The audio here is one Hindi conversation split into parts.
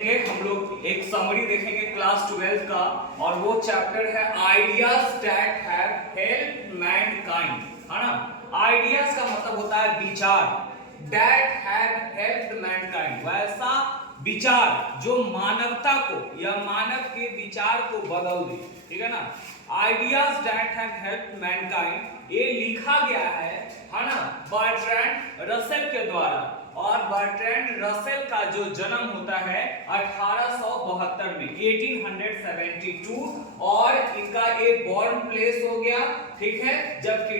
हम लोग एक समरी देखेंगे क्लास 12 का और वो चैप्टर है ideas that have helped Mankind, है ना। आइडियाज का मतलब होता है विचार, दैट हैव हेल्प्ड मैनकाइंड, वैसा विचार जो मानवता को या मानव के विचार को बदल दे, ठीक है ना। Ideas that have helped Mankind ये लिखा गया है ना, बर्ट्रैंड रसेल के द्वारा। और बर्ट्रैंड रसेल का जो जन्म होता है 1872 में 1872, और इनका एक बॉर्न प्लेस हो गया, ठीक है। जबकि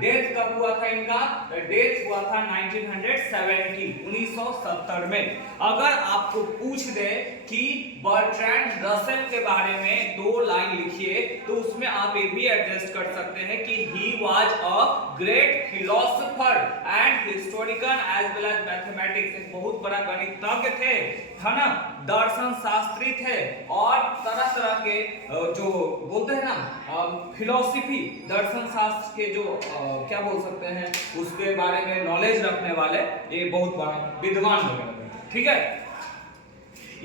डेथ कब हुआ था इनका? डेथ हुआ था 1970 में। अगर आपको पूछ दे कि बर्ट्रैंड रसेल के बारे में 2 लाइन लिखिए तो उसमें आप ये भी एडजस्ट कर सकते हैं कि he was a great philosopher and historian as well as mathematics, एक बहुत बड़ा गणितज्ञ थे, है ना, दर्शन शास्त्री थे, और तरह तरह के जो बोलते हैं ना फिलोसफी, दर्शन शास्त्र के जो क्या बोल सकते हैं उसके बारे में नॉलेज रखने वाले ये बहुत बड़ा विद्वान वगैरह, ठीक है।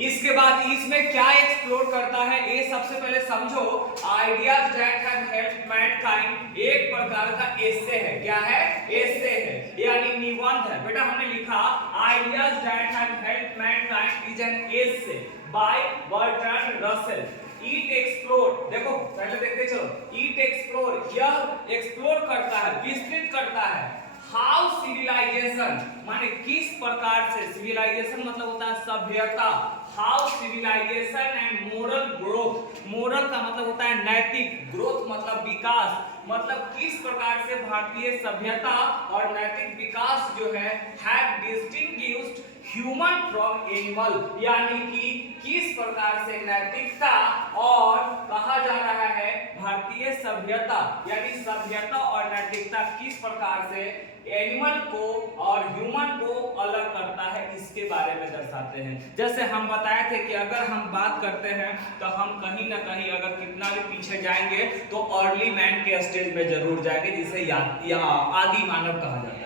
इसके बाद इसमें क्या एक्सप्लोर करता है ये सबसे पहले समझो। Ideas that have helped Mankind एक प्रकार का एसे है। क्या है? एसे है, यानी निबंध है। बेटा हमने लिखा ideas that have helped mankind is an essay by Bertrand Russell. It explore, देखो पहले देखते चलो, ईट एक्सप्लोर, यह एक्सप्लोर करता है, विस्तृत करता है हाउ सिविलाइजेशन, माने किस प्रकार से, सिविलाइजेशन मतलब होता है सभ्यता, how civilization and moral growth, moral का मतलब होता है नैतिक, ग्रोथ मतलब विकास, मतलब किस प्रकार से भारतीय सभ्यता और नैतिक विकास जो है have distinguished human from animal, यानी कि किस प्रकार से नैतिकता और कहा जा रहा है भारतीय सभ्यता, यानी सभ्यता और नैतिकता किस प्रकार से एनिमल को और ह्यूमन को अलग करता है, इसके बारे में दर्शाते हैं। जैसे हम बताए थे कि अगर हम बात करते हैं तो हम कहीं ना कहीं अगर कितना भी पीछे जाएंगे तो अर्ली मैन के स्टेज में जरूर जाएंगे, जिसे आदि मानव कहा जाता है।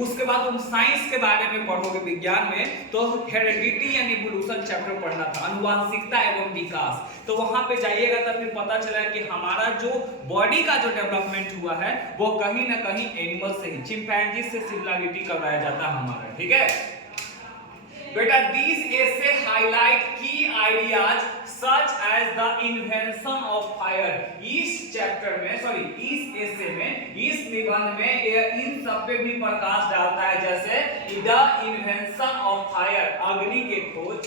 उसके बाद तुम साइंस के बारे में पढ़ोगे विज्ञान में, तो हेरेडिटी यानी इवोल्यूशन चैप्टर पढ़ना था, आनुवंशिकता एवं विकास, तो वहां पे जाइएगा तो फिर पता चला कि हमारा जो बॉडी का जो डेवलपमेंट हुआ है वो कहीं ना कहीं एनिमल से ही, चिंपैंजी से सिमिलरिटी कराया जाता है हमारा, ठीक है बेटा। दिस एसे हाईलाइट की ideas such as the invention of fire. इस चैप्टर में, सॉरी इस एसे में, इस निबंध में इन सब पे भी प्रकाश डालता है, जैसे द इन्वेंशन ऑफ फायर, अग्नि के खोज,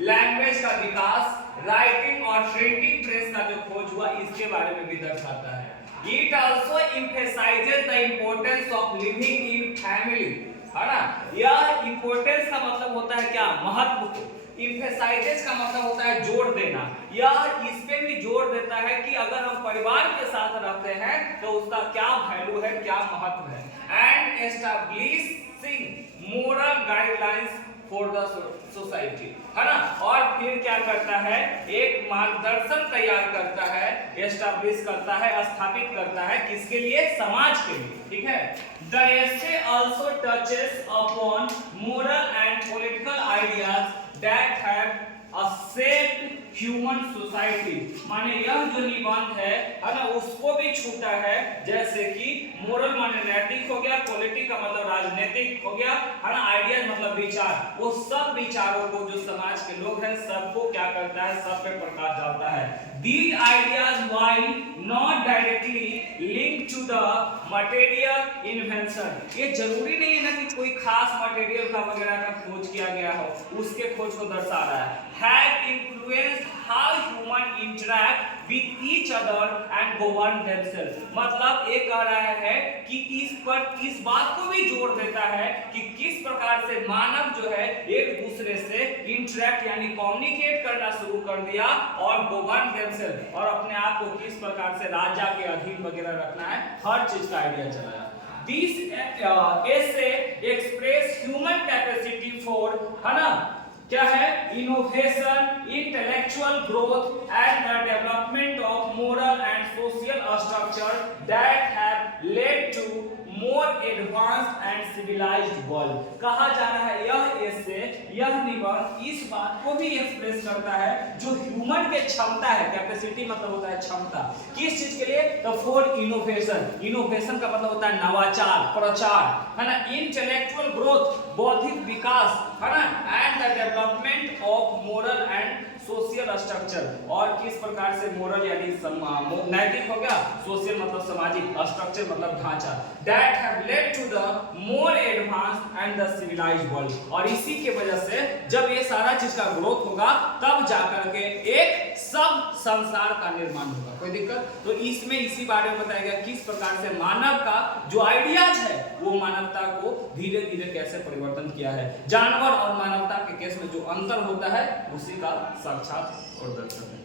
लैंग्वेज का विकास, राइटिंग और प्रिंटिंग प्रेस का जो खोज हुआ इसके बारे में भी दर्शाता है। It also emphasizes the importance of living in family, है ना। यह इंपोर्टेंस का मतलब होता है क्या? महत्व को। इम्फेसाइजेस का मतलब होता है जोर देना। यह इस पे भी जोर देता है कि अगर हम परिवार के साथ रहते हैं तो उसका क्या वैल्यू है, क्या महत्व है। And establishing moral guidelines for the society, है ना। और फिर क्या करता है? एक मार्गदर्शन तैयार करता है, एस्टैब्लिश करता है, स्थापित करता है, किसके लिए? समाज के लिए, ठीक है। The essay also touches upon moral and political ideas that have shaped human society, माने यह जो निबंध है ना, उसको भी छूटा है, जैसे कि मोरल माने नैतिक हो गया, पॉलिटिक का मतलब राजनीतिक हो गया, है ना, आइडियाज मतलब विचार, वो सब विचारों को जो समाज के लोग हैं सबको क्या करता है, सब पे प्रकाश डालता है। These ideas while not directly linked to the material invention, ये जरूरी नहीं है ना कि कोई खास मटेरियल का वगैरह का खोज किया गया हो, उसके खोज को दर्शा रहा है। Have influenced how human interact with each other and govern themselves, मतलब ये कह रहा है कि इस बात को भी जोर देता है कि किस प्रकार से मानव जो है एक दूसरे से इंटरेक्ट यानी कम्युनिकेट करना शुरू कर दिया, और govern themselves, और अपने आप को किस प्रकार से राजा के अधीन वगैरह रखना है, हर चीज का आइडिया चलाया। This essay express human capacity for, है ना, क्या है? Innovation, intellectual growth and the development of moral and social structure that have led to more advanced and civilized world. कहा जा रहा है यह ऐसे यह निबंध इस बात को भी एक्सप्रेस करता है जो ह्यूमन के क्षमता है, कैपेसिटी मतलब होता है क्षमता, किस चीज के लिए, तो फॉर इनोवेशन, इनोवेशन का मतलब होता है नवाचार, प्रचार, है ना, इंटेलेक्चुअल ग्रोथ, बौद्धिक विकास, है ना, and the development of moral and social structure, और किस प्रकार से मोरल यानी नैतिक हो गया, सोशल मतलब सामाजिक, स्ट्रक्चर मतलब ढांचा, that have led to the more advanced and the civilized world. और इसी के वजह से जब ये सारा चीज का ग्रोथ होगा तब जाकर के एक सब संसार का निर्माण होगा। कोई दिक्कत? तो इसमें इसी बारे में बताया गया किस प्रकार से मानव का जो आइडियाज है वो मानवता को धीरे धीरे कैसे परिवर्तन किया है, जानवर और मानवता के केस में जो अंतर होता है उसी का साक्षात प्रदर्शन है।